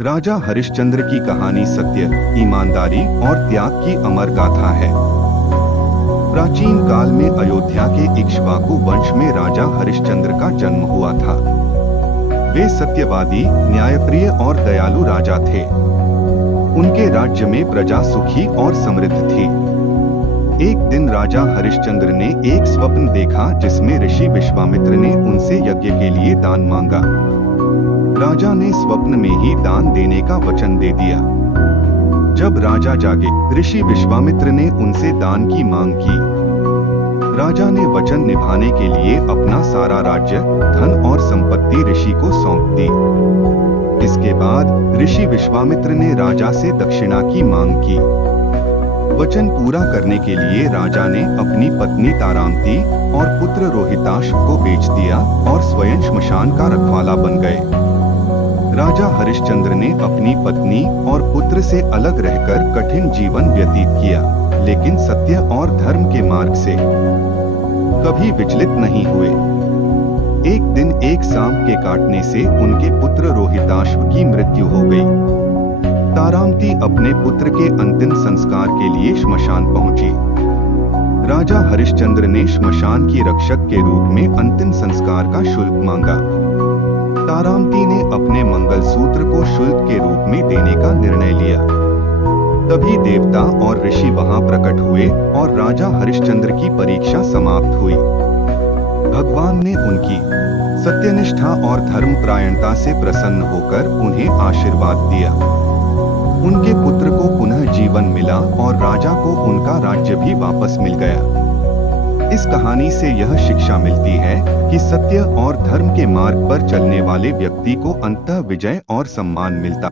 राजा हरिश्चंद्र की कहानी सत्य, ईमानदारी और त्याग की अमर गाथा है। प्राचीन काल में अयोध्या के इक्ष्वाकु वंश में राजा हरिश्चंद्र का जन्म हुआ था। वे सत्यवादी, न्यायप्रिय और दयालु राजा थे। उनके राज्य में प्रजा सुखी और समृद्ध थी। एक दिन राजा हरिश्चंद्र ने एक स्वप्न देखा जिसमें ऋषि विश्वामित्र ने उनसे यज्ञ के लिए दान मांगा। राजा ने स्वप्न में ही दान देने का वचन दे दिया। जब राजा जागे, ऋषि विश्वामित्र ने उनसे दान की मांग की। राजा ने वचन निभाने के लिए अपना सारा राज्य, धन और संपत्ति ऋषि को सौंप दी। इसके बाद ऋषि विश्वामित्र ने राजा से दक्षिणा की मांग की। वचन पूरा करने के लिए राजा ने अपनी पत्नी तारामती और पुत्र रोहिताश को बेच दिया और स्वयं श्मशान का रखवाला बन गए। राजा हरिश्चंद्र ने अपनी पत्नी और पुत्र से अलग रहकर कठिन जीवन व्यतीत किया, लेकिन सत्य और धर्म के मार्ग से कभी विचलित नहीं हुए। एक दिन एक सांप के काटने से उनके पुत्र रोहिताश्व की मृत्यु हो गई। तारामती अपने पुत्र के अंतिम संस्कार के लिए श्मशान पहुंची। राजा हरिश्चंद्र ने श्मशान की रक्षक के रूप में अंतिम संस्कार का शुल्क मांगा। तारामती ने अपने मंगलसूत्र को शुल्क के रूप में देने का निर्णय लिया। तभी देवता और ऋषि वहां प्रकट हुए और राजा हरिश्चंद्र की परीक्षा समाप्त हुई। भगवान ने उनकी सत्यनिष्ठा और धर्मपरायणता से प्रसन्न होकर उन्हें आशीर्वाद दिया। उनके पुत्र को पुनः जीवन मिला और राजा को उनका राज्य भी वापस मिल गया। इस कहानी से यह शिक्षा मिलती है कि सत्य और धर्म के मार्ग पर चलने वाले व्यक्ति को अंततः विजय और सम्मान मिलता है।